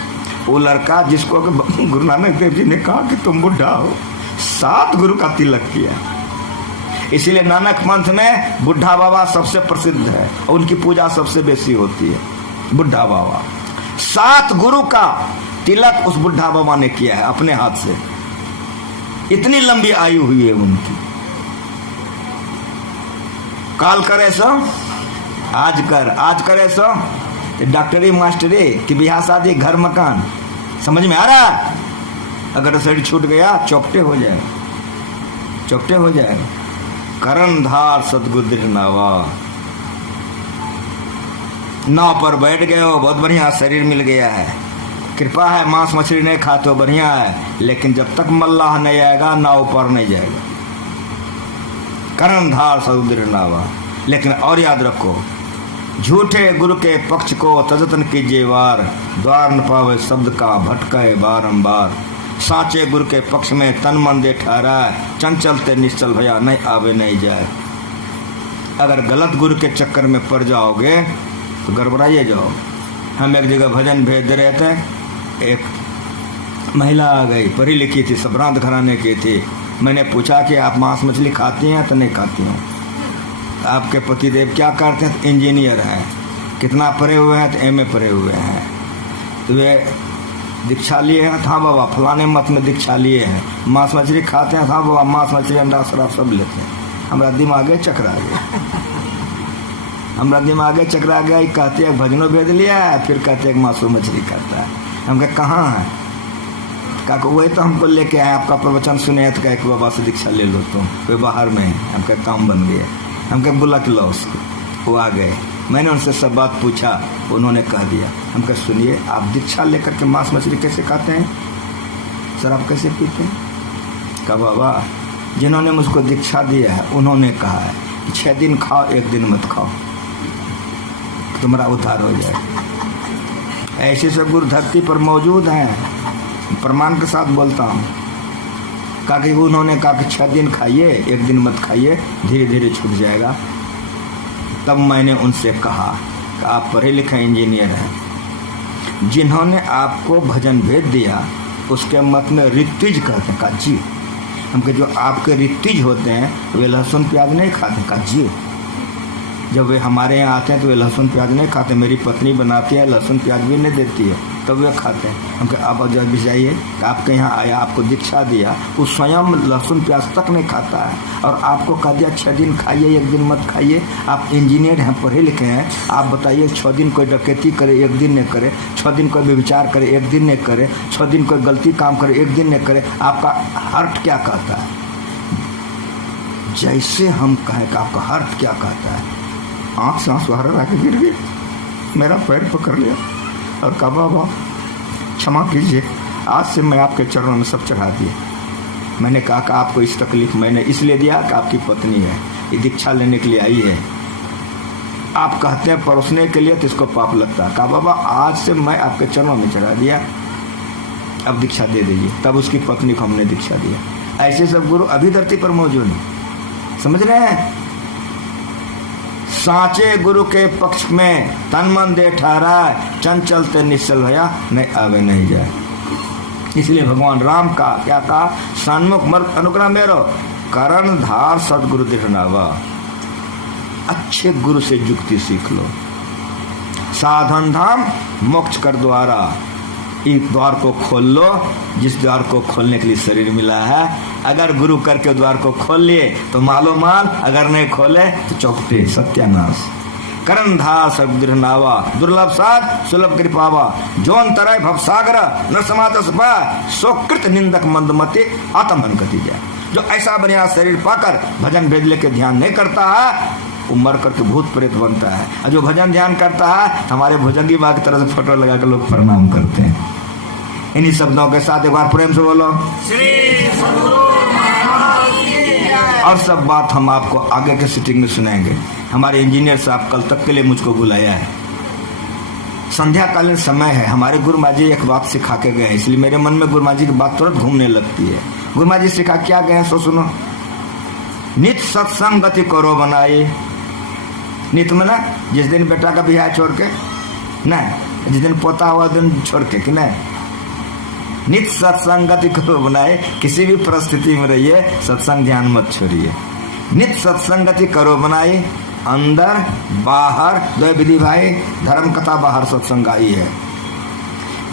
वो लड़का जिसको गुरु नानक देव जी ने कहा कि तुम बुढ़ा हो, 7 गुरु का तिलक किया। इसीलिए नानक पंथ में बुढ़ा बाबा सबसे प्रसिद्ध है और उनकी पूजा सबसे बेसी होती है। बुढ़ा बाबा 7 गुरु का तिलक उस बुढ़ा बाबा ने किया है अपने हाथ से। इतनी लंबी आयु हुई है उनकी। काल करे सो आज करे सो डॉक्टरी मास्टरी कि ब्याह शादी घर मकान, समझ में आ रहा? अगर शरीर छूट गया चौपटे हो जाए। करणधार सतगुरु दृढ़ नावा, नाव पर बैठ गए हो, बहुत बढ़िया शरीर मिल गया है, कृपा है, मांस मछली नहीं खाते हो, बढ़िया है, लेकिन जब तक मल्लाह नहीं आएगा नाव पर नहीं जाएगा। करणधार सतगुरु दृढ़ नावा। लेकिन और याद रखो, झूठे गुरु के पक्ष को तजतन कीजिए वार, द्वार न पावे शब्द का भटकाए बारंबार। साचे गुरु के पक्ष में तन मन दे ठहरा, चंचलते निश्चल भया नहीं आवे नहीं जाए। अगर गलत गुरु के चक्कर में पड़ जाओगे तो गड़बड़ाइए जाओ। हम एक जगह भजन भेज दे रहे थे, एक महिला आ गई, पढ़ी लिखी थी, संभ्रांत घराने की थी। मैंने पूछा कि आप मांस मछली खाती हैं? तो नहीं खाती हूँ। आपके पतिदेव क्या करते हैं? तो इंजीनियर हैं। कितना पढ़े हुए हैं? तो एमए पढ़े हुए हैं। तो वे दीक्षा लिए हैं? हाँ बाबा फलाने मत में दीक्षा लिए हैं। मांस मछली खाते हैं? हाँ बाबा मांस मछली अंडा शराब सब लेते हैं। हमारा दिमागे चकरा गया। कहते हैं भजनों भेज लिया है, फिर कहते हैं मांसो मछली खाता है। हम कहे कहाँ है? कहा वही तो हमको लेके आए, आपका प्रवचन सुने तो कहे बाबा से दीक्षा ले लो तुम, कोई बाहर में है। हम कहे काम बन गया। हम कहे बुला के लो उसको। वो आ गए, मैंने उनसे सब बात पूछा, उन्होंने कह दिया। हम कहे सुनिए, आप दीक्षा लेकर के मांस मछली कैसे खाते हैं? शराब कैसे पीते हैं? कहा बाबा जिन्होंने मुझको दीक्षा दिया है उन्होंने कहा है कि 6 दिन खाओ 1 दिन मत खाओ, तुम्हारा उद्धार हो जाए। ऐसे सब गुरु धरती पर मौजूद हैं, प्रमाण के साथ बोलता हूँ। कहा कि उन्होंने कहा कि 6 दिन खाइए 1 दिन मत खाइए, धीरे धीरे छूट जाएगा। तब मैंने उनसे कहा कि आप पढ़े लिखे इंजीनियर हैं, जिन्होंने आपको भजन भेज दिया उसके मत में ऋत्विज कहते हैं। कहा जी। हम कहे जो आपके ऋत्विज होते हैं वे लहसुन प्याज नहीं खाते? कहा जी। जब वे हमारे यहाँ आते हैं तो वे लहसुन प्याज नहीं खाते, मेरी पत्नी बनाती है लहसुन प्याज भी नहीं देती है, तब वे खाते हैं। हम कहे आप जब भी जाइए, आपके यहाँ आया, आपको दीक्षा दिया, वो स्वयं लहसुन प्याज तक नहीं खाता है, और आपको कह दिया 6 दिन खाइए 1 दिन मत खाइए। आप इंजीनियर हैं, पढ़े लिखे हैं, आप बताइए 6 दिन कोई डकैती करे 1 दिन नहीं करे, 6 दिन कोई व्यभिचार करे 1 दिन नहीं करे, 6 दिन कोई गलती काम करे 1 दिन नहीं करे, आपका हार्ट क्या कहता है? जैसे हम कहें कि आपका हार्ट क्या कहता है, आँख से आंसू हरा के गिर गए, मेरा पैर पकड़ लिया और कहा बाबा क्षमा कीजिए, आज से मैं आपके चरणों में सब चढ़ा दिए। मैंने कहा कि आपको इस तकलीफ मैंने इसलिए दिया कि आपकी पत्नी है, ये दीक्षा लेने के लिए आई है, आप कहते हैं परोसने के लिए तो इसको पाप लगता है। कहा बाबा आज से मैं आपके चरणों में चढ़ा दिया, अब दीक्षा दे दीजिए। तब उसकी पत्नी को हमने दीक्षा दिया। ऐसे सब गुरु अभी धरती पर मौजूद हैं, समझ रहे हैं? साचे गुरु के पक्ष में तन मन दे ठहरा, चंचल ते निश्चल भया नहीं आवे नहीं जाए। इसलिए भगवान राम का क्या कहा? सन्मुख मर्द अनुग्रह मेरो, करण धार सदगुरु दृढ़ नावा। अच्छे गुरु से युक्ति सीख लो। साधन धाम मोक्ष कर द्वारा, इस द्वार को खोल लो जिस द्वार को खोलने के लिए शरीर मिला है। अगर गुरु करके द्वार को खोल लिए तो मालो माल, अगर नहीं खोले तो चौपटे सत्यानाश। करण धार सदगृह नावा, दुर्लभ साध सुलभ कृपावा, जोन तरय भव सागर न समातस पा, सो कृत निंदक मंदमति आत्महन कति जाए। जो ऐसा बढ़िया शरीर पाकर भजन भेद लेके ध्यान नहीं करता है, वो मर करके भूत प्रेत बनता है। और जो भजन ध्यान करता है, हमारे भुजंगी बाबा की तरह से फोटो लगा कर लोग प्रणाम करते हैं। इन्हीं शब्दों के साथ एक बार प्रेम से बोलो श्री सद्गुरु महाराज की जय। और सब बात हम आपको आगे के सीटिंग में सुनाएंगे। हमारे इंजीनियर साहब कल तक के लिए मुझको बुलाया है। संध्याकालीन समय है, हमारे गुरु माँ जी एक बात सिखा के गए हैं, इसलिए मेरे मन में गुरु माँ जी की बात तुरंत घूमने लगती है। गुरु माँ जी सिखा क्या गए हैं सो सुनो। नित सत्संग गति करो बनाए। नित मना जिस दिन बेटा का बिहार छोड़ के न, जिस दिन पोता हुआ दिन छोड़ के कि नहीं। नित सत्संग गति करो बनाए, किसी भी परिस्थिति में रहिए सत्संग ध्यान मत छोड़िए। नित सत्संगति करो बनाए, अंदर बाहर दो विधि भाई। धर्म कथा बाहर सत्संग आई है,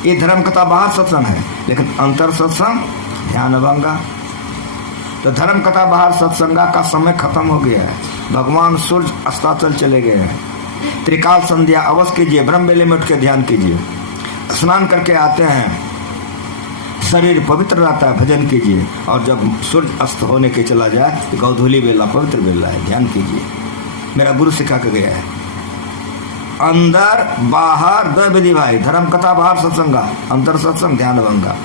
ये धर्म कथा बाहर सत्संग है, लेकिन अंतर सत्संग ध्यान भंगा। तो धर्म कथा बाहर सत्संगा का समय खत्म हो गया है। भगवान सूर्य अस्ताचल चले गए हैं। त्रिकाल संध्या अवश्य कीजिए, ब्रह्म बेले में उठ के ध्यान कीजिए। स्नान करके आते हैं, शरीर पवित्र रहता है, भजन कीजिए। और जब सूर्य अस्त होने के चला जाए तो गौधूली बेला पवित्र बेला है, ध्यान कीजिए। मेरा गुरु सिखा के गया है। अंदर बाहर दो विधि भाई। धर्म कथा बाहर सत्संगा, अंतर सत्संग ध्यान भंगा।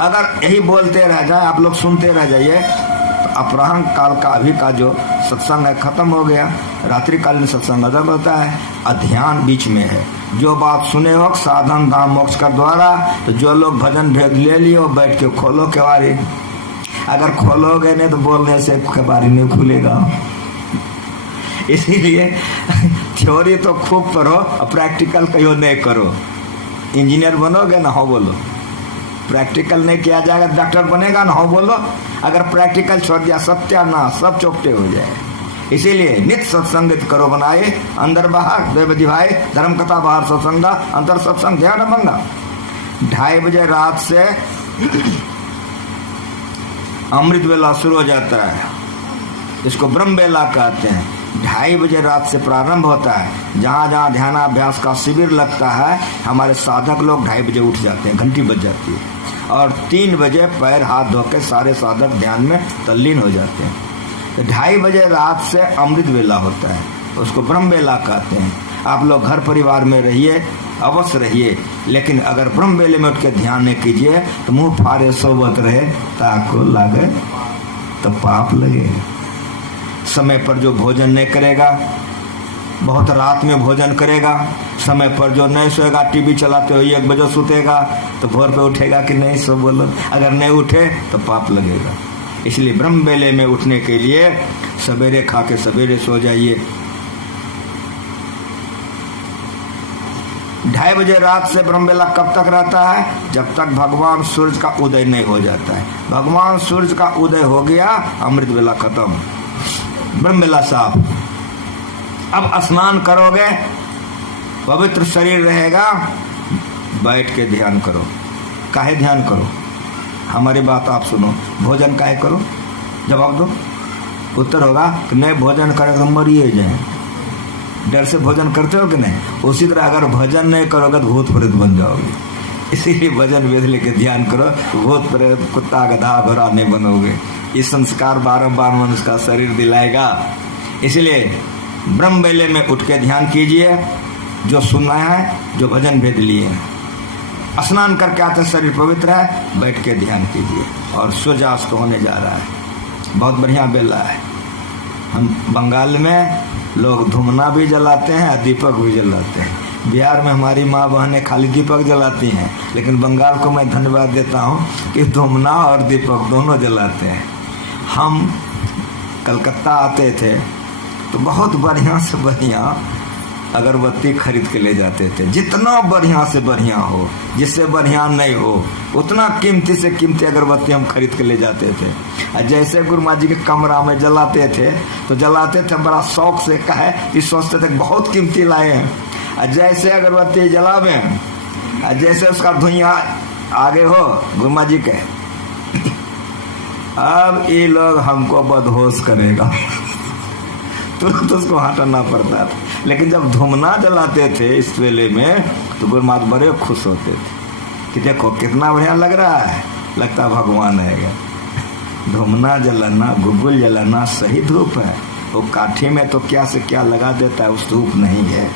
अगर यही बोलते रह जाए, आप लोग सुनते रह जाइए, तो अपराह्न काल का अभी का जो सत्संग है खत्म हो गया। रात्रिकालीन सत्संग अदब होता है, अध्यान बीच में है। जो बात सुने हो साधन धाम मोक्ष का द्वारा, तो जो लोग भजन भेद ले लियो, बैठ के खोलो केवारी। अगर खोलोगे नहीं तो बोलने से केवारी नहीं खुलेगा। इसीलिए थ्योरी तो खूब पढ़ो और प्रैक्टिकल कहीं नहीं करो। इंजीनियर बनोगे ना, हो बोलो। प्रैक्टिकल नहीं किया जाएगा, डॉक्टर बनेगा ना, हो बोलो। अगर प्रैक्टिकल छोड़ दिया, सत्यानाश, सब चौपटे हो जाए। इसीलिए नित्य सत्संगित करो बनाए, अंदर बाहर दो विधि भाई। धर्म कथा बाहर सत्संगा, अंतर सत्संग ध्यान भंगा। 2:30 बजे रात से अमृत वेला शुरू हो जाता है, इसको ब्रह्म बेला कहते हैं। 2:30 बजे रात से प्रारंभ होता है। जहाँ जहाँ ध्यानाभ्यास का शिविर लगता है, हमारे साधक लोग 2:30 बजे उठ जाते हैं, घंटी बज जाती है। और 3 बजे पैर हाथ धो के सारे साधक ध्यान में तल्लीन हो जाते हैं। तो 2:30 बजे रात से अमृत वेला होता है, उसको ब्रह्म बेला कहते हैं। आप लोग घर परिवार में रहिए, अवश्य रहिए, लेकिन अगर ब्रह्म बेले में उठ के ध्यान नहीं कीजिए तो मुंह फाड़े सोबत रहे, ताको लागे तो पाप लगे। समय पर जो भोजन नहीं करेगा, बहुत रात में भोजन करेगा, समय पर जो नहीं सोएगा, टीवी चलाते हुए 1 बजे सुतेगा, तो भोर पे उठेगा कि नहीं, सो बोलो। अगर नहीं उठे तो पाप लगेगा। इसलिए ब्रह्म बेले में उठने के लिए सवेरे खा के सवेरे सो जाइए। 2:30 बजे रात से ब्रह्म बेला कब तक रहता है? जब तक भगवान सूर्य का उदय नहीं हो जाता है। भगवान सूर्य का उदय हो गया, अमृत बेला खत्म, ब्रह्म बेला साफ। अब स्नान करोगे, पवित्र शरीर रहेगा, बैठ के ध्यान करो। काहे ध्यान करो? हमारी बात आप सुनो। भोजन काहे करो? जवाब दो। उत्तर होगा कि नहीं, भोजन करें तो मरिए जाए। डर से भोजन करते हो कि नहीं? उसी तरह अगर भजन नहीं करोगे तो भूत प्रेत बन जाओगे। इसीलिए भजन वेद लेके ध्यान करो, भूत प्रेत कुत्ता गधा घोड़ा नहीं बनोगे। ये संस्कार बारंबार मनुष्य का शरीर दिलाएगा। इसलिए ब्रह्म बेले में उठ के ध्यान कीजिए, जो सुनना है, जो भजन भेद लिए हैं। स्नान करके आते शरीर पवित्र है, बैठ के ध्यान कीजिए। और सूर्यास्त होने जा रहा है, बहुत बढ़िया बेला है। हम बंगाल में लोग धुमना भी जलाते हैं और दीपक भी जलाते हैं। बिहार में हमारी माँ बहनें खाली दीपक जलाती हैं, लेकिन बंगाल को मैं धन्यवाद देता हूँ कि धुमना और दीपक दोनों जलाते हैं। हम कलकत्ता आते थे तो बहुत बढ़िया से बढ़िया अगरबत्ती खरीद के ले जाते थे। जितना बढ़िया से बढ़िया हो, जिससे बढ़िया नहीं हो, उतना कीमती से कीमती अगरबत्ती हम खरीद के ले जाते थे। और जैसे गुरु माँ जी के कमरा में जलाते थे तो जलाते थे बड़ा शौक से, कहे कि सोचते थे बहुत कीमती लाए हैं। और जैसे अगरबत्ती जलावे और जैसे उसका धुइयाँ आगे हो गुरु माँ जी के, अब ये लोग हमको बदहोश करेगा। तुरंत उसको हटाना पड़ता था। लेकिन जब धूमना जलाते थे इस वेले में तो गुरु महाराज बड़े खुश होते थे कि देखो कितना बढ़िया लग रहा है, लगता भगवान है। धूमना जलाना, गुग्गुल जलाना सही धूप है, वो काठी में तो क्या से क्या लगा देता है, उस धूप नहीं है।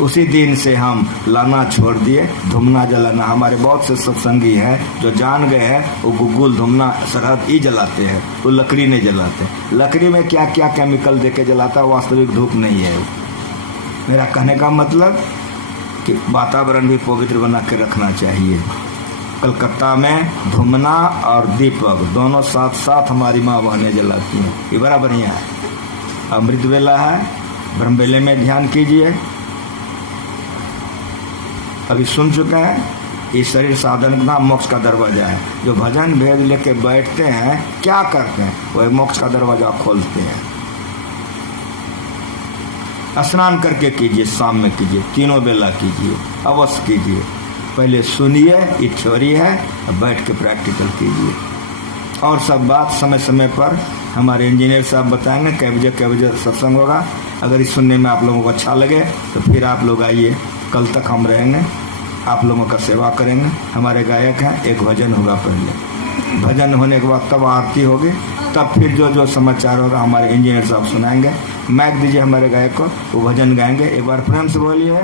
उसी दिन से हम लाना छोड़ दिए, धूमना जलाना। हमारे बहुत से सत्संगी हैं जो जान गए हैं, वो गुग्गुल धूमना सरहद ही जलाते हैं, वो लकड़ी नहीं जलाते। लकड़ी में क्या क्या केमिकल देके जलाता है, वास्तविक धूप नहीं है। मेरा कहने का मतलब कि वातावरण भी पवित्र बना के रखना चाहिए। कलकत्ता में धूमना और दीपक दोनों साथ साथ हमारी माँ बहनें जलाती हैं, ये बड़ा बढ़िया है। अमृत वेला है, ब्रह्म वेले में ध्यान कीजिए। अभी सुन चुके हैं, ये शरीर साधन का मोक्ष का दरवाजा है। जो भजन भेद लेके बैठते हैं क्या करते हैं, वह मोक्ष का दरवाजा खोलते हैं। स्नान करके कीजिए, शाम में कीजिए, तीनों बेला कीजिए, अवश्य कीजिए। पहले सुनिए, ये थ्योरी है, अब बैठ के प्रैक्टिकल कीजिए। और सब बात समय समय पर हमारे इंजीनियर साहब बताएंगे कै बजे सत्संग होगा। अगर इस सुनने में आप लोगों को अच्छा लगे तो फिर आप लोग आइए, कल तक हम रहेंगे, आप लोगों का सेवा करेंगे। हमारे गायक हैं, एक भजन होगा पहले, भजन होने के बाद तब आरती होगी, तब फिर जो समाचार होगा हमारे इंजीनियर साहब सुनाएंगे। माइक दीजिए हमारे गायक को, वो भजन गाएंगे। एक बार प्रेम से बोलिए।